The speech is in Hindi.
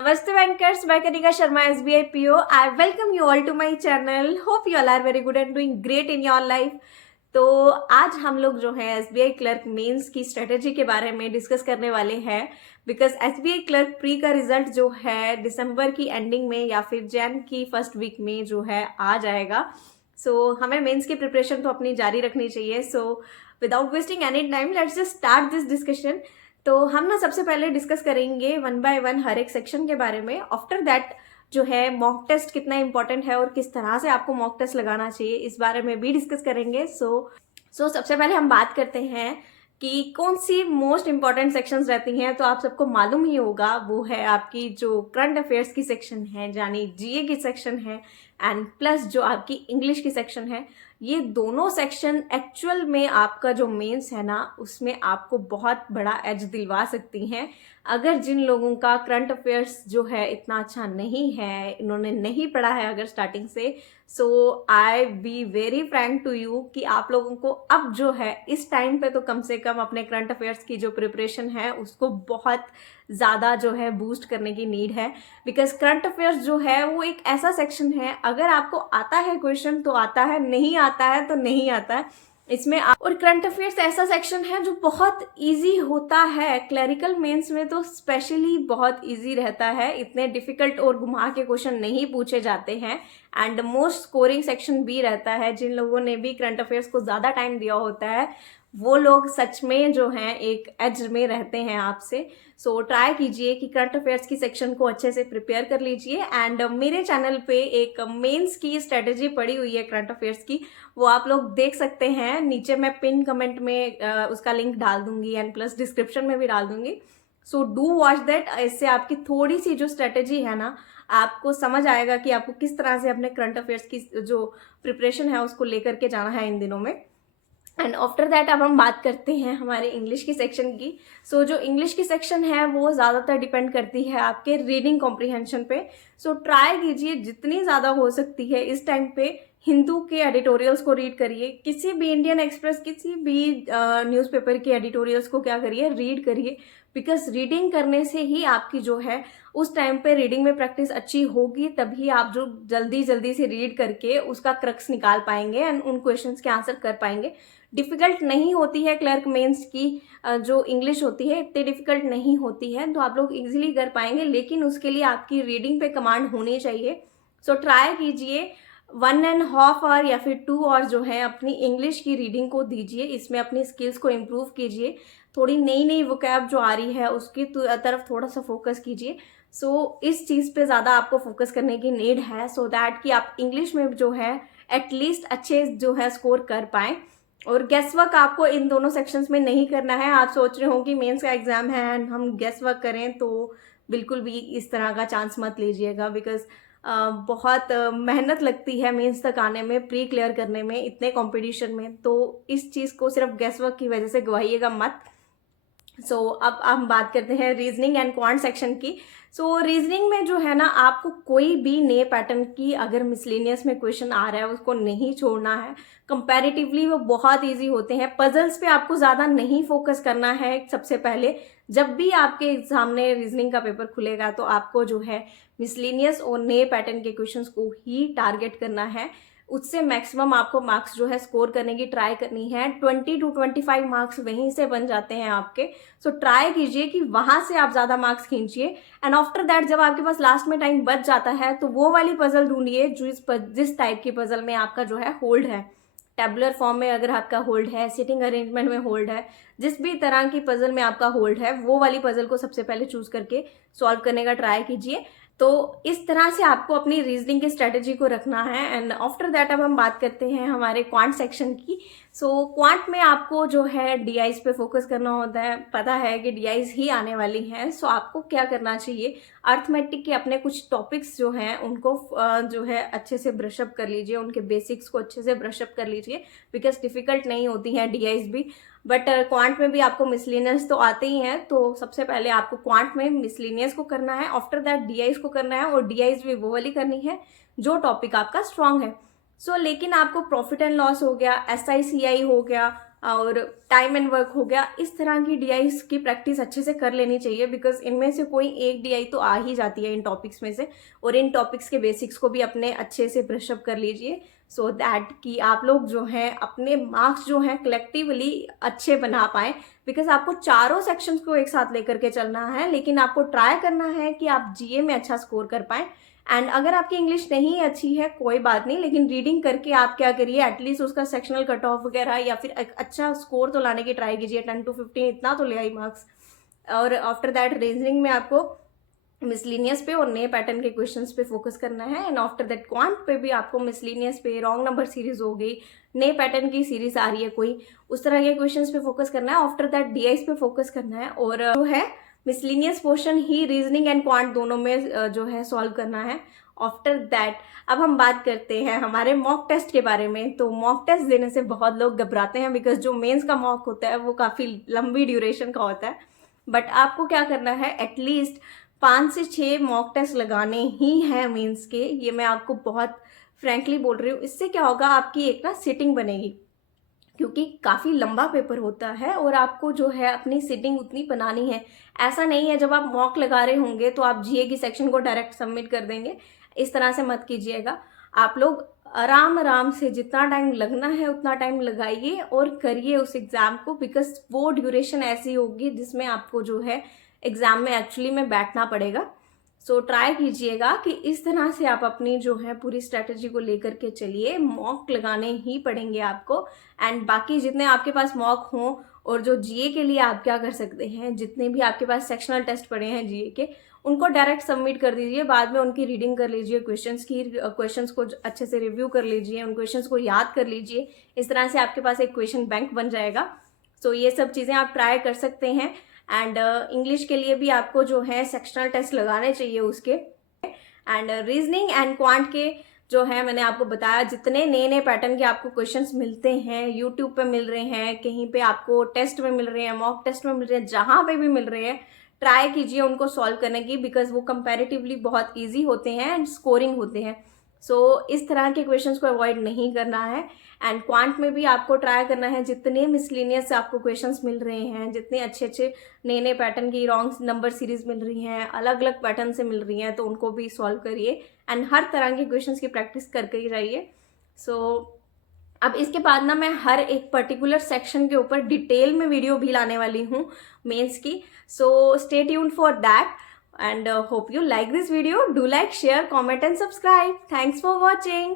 Namaste bankers, by Kanika Sharma SBI PO. I welcome you all to my channel. Hope you all are very good and doing great in your life. तो आज हम लोग जो है SBI क्लर्क मेंस की स्ट्रेटेजी के बारे में डिस्कस करने वाले हैं बिकॉज SBI क्लर्क प्री का रिजल्ट जो है दिसंबर की एंडिंग में या फिर जैन की फर्स्ट वीक में जो है आ जाएगा. हमें मेंस की प्रिपरेशन तो अपनी जारी रखनी चाहिए. Without wasting any time let's just start this discussion. तो हम ना सबसे पहले डिस्कस करेंगे वन बाय वन हर एक सेक्शन के बारे में. आफ्टर दैट जो है मॉक टेस्ट कितना इंपॉर्टेंट है और किस तरह से आपको मॉक टेस्ट लगाना चाहिए इस बारे में भी डिस्कस करेंगे. सबसे पहले हम बात करते हैं कि कौन सी मोस्ट इंपॉर्टेंट सेक्शंस रहती हैं. तो आप सबको मालूम ही होगा वो है आपकी जो करंट अफेयर्स की सेक्शन है यानी जीए की सेक्शन है एंड प्लस जो आपकी इंग्लिश की सेक्शन है. ये दोनों सेक्शन एक्चुअल में आपका जो मेंस है ना उसमें आपको बहुत बड़ा एज दिलवा सकती हैं. अगर जिन लोगों का करंट अफेयर्स जो है इतना अच्छा नहीं है, इन्होंने नहीं पढ़ा है अगर स्टार्टिंग से, so I be very frank to you कि आप लोगों को अब जो है इस टाइम पे तो कम से कम अपने करंट अफेयर्स की जो प्रिपरेशन है उसको बहुत ज़्यादा जो है बूस्ट करने की नीड है. बिकॉज करंट अफेयर्स जो है वो एक ऐसा सेक्शन है, अगर आपको आता है क्वेश्चन तो आता है, नहीं आता है तो नहीं आता है इसमें और करंट अफेयर्स ऐसा सेक्शन है जो बहुत इजी होता है. क्लरिकल मेंस में तो स्पेशली बहुत इजी रहता है, इतने डिफिकल्ट और घुमा के क्वेश्चन नहीं पूछे जाते हैं एंड मोस्ट स्कोरिंग सेक्शन भी रहता है. जिन लोगों ने भी करंट अफेयर्स को ज़्यादा टाइम दिया होता है वो लोग सच में जो हैं एक एज में रहते हैं आपसे. ट्राई कीजिए कि करंट अफेयर्स की सेक्शन को अच्छे से प्रिपेयर कर लीजिए. एंड मेरे चैनल पे एक मेंस की स्ट्रेटेजी पड़ी हुई है करंट अफेयर्स की, वो आप लोग देख सकते हैं. नीचे मैं पिन कमेंट में उसका लिंक डाल दूंगी एंड प्लस डिस्क्रिप्शन में भी डाल दूंगी. Do watch that. इससे आपकी थोड़ी सी जो स्ट्रेटेजी है ना आपको समझ आएगा कि आपको किस तरह से अपने करंट अफेयर्स की जो प्रिपरेशन है उसको लेकर के जाना है इन दिनों में. एंड आफ्टर दैट अब हम बात करते हैं हमारे इंग्लिश की सेक्शन की. जो इंग्लिश की सेक्शन है वो ज़्यादातर डिपेंड करती है आपके रीडिंग कॉम्प्रिहेंशन पे. ट्राई कीजिए जितनी ज़्यादा हो सकती है इस टाइम पे हिंदू के एडिटोरियल्स को रीड करिए. किसी भी इंडियन एक्सप्रेस किसी भी न्यूज़पेपर के एडिटोरियल्स को क्या करिए, रीड करिए. बिकॉज रीडिंग करने से ही आपकी जो है उस टाइम पे रीडिंग में प्रैक्टिस अच्छी होगी, तभी आप जो जल्दी जल्दी से रीड करके उसका क्रक्स निकाल पाएंगे एंड उन क्वेश्चंस के आंसर कर पाएंगे. डिफ़िकल्ट नहीं होती है क्लर्क मेंस की जो इंग्लिश होती है, इतनी डिफ़िकल्ट नहीं होती है, तो आप लोग इजीली कर पाएंगे. लेकिन उसके लिए आपकी रीडिंग पे कमांड होनी चाहिए. ट्राई कीजिए 1.5 आवर या फिर 2 आवर जो है अपनी इंग्लिश की रीडिंग को दीजिए. इसमें अपनी स्किल्स को इम्प्रूव कीजिए. थोड़ी नई नई वोकैब जो आ रही है उसकी तरफ थोड़ा सा फोकस कीजिए. इस चीज़ पे ज़्यादा आपको फोकस करने की नीड है सो दैट कि आप इंग्लिश में जो है एटलीस्ट अच्छे जो है स्कोर कर पाएँ. और गेस वर्क आपको इन दोनों सेक्शंस में नहीं करना है. आप सोच रहे हो कि मेंस का एग्जाम है एंड हम गेस वर्क करें, तो बिल्कुल भी इस तरह का चांस मत लीजिएगा. बिकॉज बहुत मेहनत लगती है मेंस तक आने में, प्री क्लियर करने में, इतने कंपटीशन में. तो इस चीज़ को सिर्फ गेस वर्क की वजह से गवाइएगा मत. अब हम बात करते हैं रीजनिंग एंड क्वांट सेक्शन की. रीजनिंग में जो है ना आपको कोई भी नए पैटर्न की अगर मिसलेनियस में क्वेश्चन आ रहा है उसको नहीं छोड़ना है. कंपैरेटिवली वो बहुत इजी होते हैं. पजल्स पे आपको ज़्यादा नहीं फोकस करना है. सबसे पहले जब भी आपके सामने रीजनिंग का पेपर खुलेगा तो आपको जो है मिसलेनियस और नए पैटर्न के क्वेश्चंस को ही टारगेट करना है. उससे मैक्सिमम आपको मार्क्स जो है स्कोर करने की ट्राई करनी है. 20 to 25 मार्क्स वहीं से बन जाते हैं आपके. ट्राई कीजिए कि वहां से आप ज़्यादा मार्क्स खींचिए. एंड आफ्टर दैट जब आपके पास लास्ट में टाइम बच जाता है तो वो वाली पजल ढूंढिए जिस टाइप की पजल में आपका जो है होल्ड है. टेबुलर फॉर्म में अगर आपका होल्ड है, सिटिंग अरेंजमेंट में होल्ड है, जिस भी तरह की पजल में आपका होल्ड है वो वाली पजल को सबसे पहले चूज करके सॉल्व करने का ट्राई कीजिए. इस तरह से आपको अपनी रीजनिंग की स्ट्रेटेजी को रखना है. एंड आफ्टर दैट अब हम बात करते हैं हमारे क्वांट सेक्शन की. क्वांट में आपको जो है डीआईज पे फोकस करना होता है. पता है कि डीआईज ही आने वाली हैं. आपको क्या करना चाहिए, अर्थमेटिक के अपने कुछ टॉपिक्स जो हैं उनको जो है अच्छे से ब्रशअप कर लीजिए, उनके बेसिक्स को अच्छे से ब्रशअप कर लीजिए. बिकॉज डिफिकल्ट नहीं होती हैं डीआईज भी, बट क्वांट में भी आपको मिसलिनियस तो आते ही हैं. सबसे पहले आपको क्वांट में मिसलिनियस को करना है, आफ्टर दैट डीआईज को करना है. और डीआईज भी वो वाली करनी है जो टॉपिक आपका स्ट्रांग है. लेकिन आपको प्रॉफिट एंड लॉस हो गया, एसआईसीआई हो गया, और टाइम एंड वर्क हो गया, इस तरह की डीआईस की प्रैक्टिस अच्छे से कर लेनी चाहिए, बिकॉज इनमें से कोई एक डीआई तो आ ही जाती है इन टॉपिक्स में से। और इन टॉपिक्स के बेसिक्स को भी अपने अच्छे से ब्रशअप कर लीजिए, सो दैट कि आप लोग जो हैं अपने मार्क्स जो हैं कलेक्टिवली अच्छे बना पाएं। बिकॉज आपको चारों सेक्शंस को एक साथ लेकर के चलना है, लेकिन आपको ट्राई करना है कि आप जीए में अच्छा स्कोर कर पाएं। एंड अगर आपकी इंग्लिश नहीं अच्छी है कोई बात नहीं, लेकिन रीडिंग करके आप क्या करिए, एटलीस्ट उसका सेक्शनल कट ऑफ वगैरह या फिर एक अच्छा स्कोर तो लाने की ट्राई कीजिए, 10 to 15 इतना तो ले आई मार्क्स। और आफ्टर दैट रीजनिंग में आपको मिसलिनियस पे और नए पैटर्न के क्वेश्चंस पे फोकस करना है। एंड आफ्टर दैट क्वांट पे भी आपको मिसलिनियस पे, रॉन्ग नंबर सीरीज हो गई, नए पैटर्न की सीरीज आ रही है कोई, उस तरह के क्वेश्चंस पे फोकस करना है। आफ्टर दैट डीआईस पे फोकस करना है, और जो है miscellaneous portion he reasoning and quant दोनों में जो है सॉल्व करना है। आफ्टर दैट अब हम बात करते हैं हमारे मॉक टेस्ट के बारे में। तो मॉक टेस्ट देने से बहुत लोग घबराते हैं, बिकॉज जो मेंस का मॉक होता है वो काफ़ी लंबी ड्यूरेशन का होता है। बट आपको क्या करना है, एटलीस्ट 5 से 6 मॉक टेस्ट लगाने ही हैं मेंस के। ये मैं आपको बहुत फ्रैंकली बोल रही हूँ। इससे क्या होगा, आपकी एक ना सिटिंग बनेगी, क्योंकि काफ़ी लंबा पेपर होता है और आपको जो है अपनी सिटिंग उतनी बनानी है। ऐसा नहीं है जब आप मॉक लगा रहे होंगे तो आप जीए की सेक्शन को डायरेक्ट सबमिट कर देंगे, इस तरह से मत कीजिएगा। आप लोग आराम आराम से जितना टाइम लगना है उतना टाइम लगाइए और करिए उस एग्ज़ाम को, बिकॉज वो ड्यूरेशन ऐसी होगी जिसमें आपको जो है एग्ज़ाम में एक्चुअली में बैठना पड़ेगा। सो ट्राई कीजिएगा कि इस तरह से आप अपनी जो है पूरी स्ट्रैटेजी को लेकर के चलिए। मॉक लगाने ही पड़ेंगे आपको। एंड बाकी जितने आपके पास मॉक हों, और जो जीए के लिए आप क्या कर सकते हैं, जितने भी आपके पास सेक्शनल टेस्ट पड़े हैं जीए के, उनको डायरेक्ट सबमिट कर दीजिए। बाद में उनकी रीडिंग कर लीजिए, क्वेश्चंस को अच्छे से रिव्यू कर लीजिए, उन क्वेश्चंस को याद कर लीजिए। इस तरह से आपके पास एक क्वेश्चन बैंक बन जाएगा। सो ये सब चीज़ें आप ट्राई कर सकते हैं। एंड इंग्लिश के लिए भी आपको जो है सेक्शनल टेस्ट लगाने चाहिए उसके। एंड रीजनिंग एंड क्वांट के जो है मैंने आपको बताया, जितने नए नए पैटर्न के आपको क्वेश्चंस मिलते हैं, यूट्यूब पे मिल रहे हैं, कहीं पे आपको टेस्ट में मिल रहे हैं, मॉक टेस्ट में मिल रहे हैं, जहाँ पे भी मिल रहे हैं, ट्राई कीजिए उनको सॉल्व करने की, बिकॉज वो कंपैरेटिवली बहुत ईजी होते हैं एंड स्कोरिंग होते हैं। सो इस तरह के क्वेश्चंस को अवॉइड नहीं करना है। एंड क्वांट में भी आपको ट्राई करना है, जितने मिसलिनियस आपको क्वेश्चंस मिल रहे हैं, जितने अच्छे अच्छे नए नए पैटर्न की रॉन्ग नंबर सीरीज मिल रही हैं, अलग अलग पैटर्न से मिल रही हैं, तो उनको भी सॉल्व करिए। एंड हर तरह के क्वेश्चंस की प्रैक्टिस करके ही जाइए। सो अब इसके बाद ना मैं हर एक पर्टिकुलर सेक्शन के ऊपर डिटेल में वीडियो भी लाने वाली हूँ मेंस की। So stay tuned for that and hope you like this video. Do like, share, comment and subscribe. Thanks for watching.